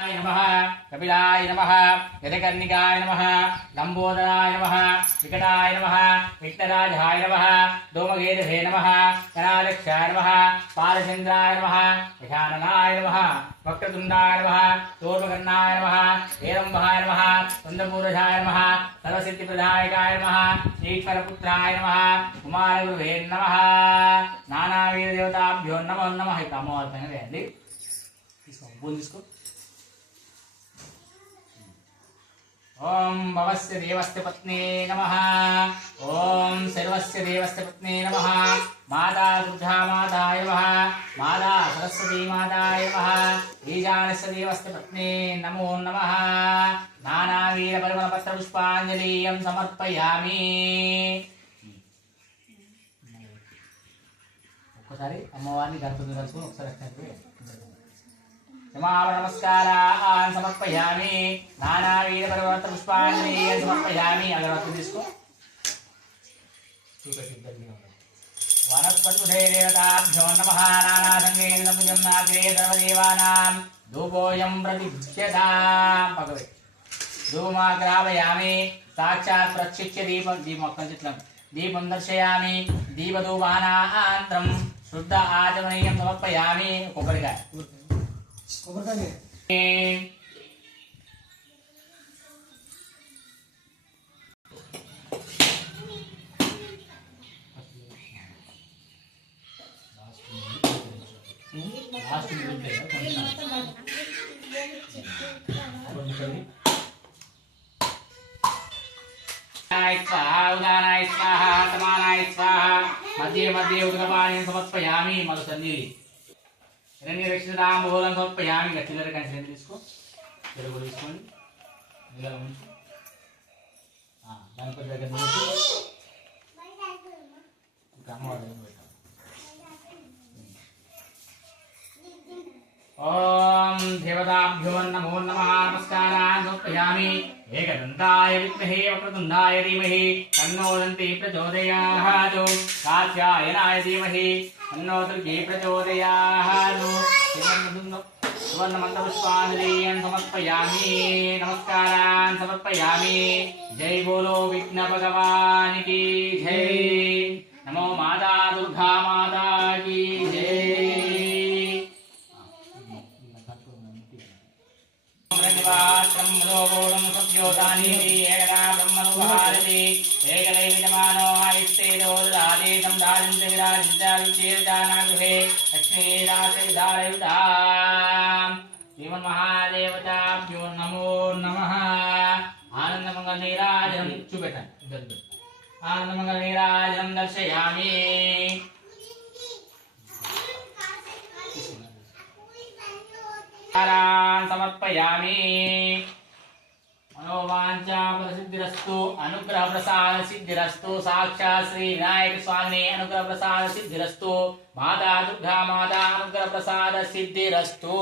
नमः कपिलाय नमः यदकर्णिकाय नमः लंबोदराय नमः विकटाय नमः विघ्नराजाय नमः धूमकेतवे नमः गणाध्यक्षाय नमः पालचंद्राय नमः गजाननाय नमः वक्रतुंडाय नमः शूर्पकर्णाय नमः हेरंबाय नमः कुंदपूरजाय नमः सर्वसिद्धिप्रदायकाय नमः ईश्वरपुत्राय नमः कुमारगुरुवे नमः नानावीरदेवताभ्यो नमो नमः अमोर्पण వేయండి తీసుకో ओम भवस्य देवस्य पत्नी नमः ओम सर्वस्य देवस्य पत्नी नमः माता दुर्गा माताय नमः माता सरस्वती माताय नमः ईशानस्य देवस्य पत्नी नमो नमः नानावीर परिमलपत्र पुष्पांजलिं समर्पयामि ఒక్కసారి అమ్మవారిని గణపతిని కలుసుకొని ఒకసారి नमस्कारान् समर्पयामि नानावीरपरिवर्तन पुष्पाणि समर्पयामि अगरबत्ती తీసుకో वनस्पतिदेवताभ्यो नमः नानासंगेतमुजं नागे सर्वदेवानां धूपोऽयं प्रतिष्ठ्यताम् भगवे धूमाग्रावयामि साक्षात् प्रक्षिप्य दीपं दर्शयामि दीपधूपानान्तरं शुद्ध आचमनीयं समर्पयामि कोपरिकाय उदानाय स्वाहा समानाय स्वाहा मध्ये मध्ये उदकपानीं समर्पयामि मधुसन्निधि हिरण्यरक्षितांबूलं समर्पयामि गच्चिलर कंसिडर తీసుకో తెలుగు తీసుకోండి ఇలా ఉంచు గణపతి దగ్గర నుంచి అమ్మవారి దగ్గర పెట్టాలి ओम देवताभ्यो नमो नमः नमस्कारान् समर्पयामि एकदन्ताय विद्महे वक्रतुण्डाय धीमहि तन्नो दन्ती प्रचोदयात् कात्यायनाय धीमहि तन्नो दुर्गे प्रचोदयात् सुवर्णमन्त्रपुष्पाञ्जलिं समर्पयामि नमस्कारान् समर्पयामि जय बोलो विघ्न भगवान की जय नमो माता दुर्गा माता की जय ब्रह्मलोकोडं सत्योदानी एकदा ब्रह्मनुभारति एकदैविजमानो आयुष्तेजोदादेशं दारिन्द्र विराजिताविचेरदानागृहे लक्ष्मीराजविधारयुधाम् श्रीमन्महादेवताभ्यो नमो नमः आनन्दमङ्गलनीराजनं చూపెట్టండి आनन्दमङ्गलनीराजनं दर्शयामि समर्पयामि मनोवांछा प्रसिद्धिरस्तु अनुग्रह प्रसाद सिद्धिरस्तु साक्षात् श्री विनायक स्वामी अनुग्रह प्रसाद सिद्धिरस्तु माता दुर्गा माता अनुग्रह प्रसाद सिद्धिरस्तु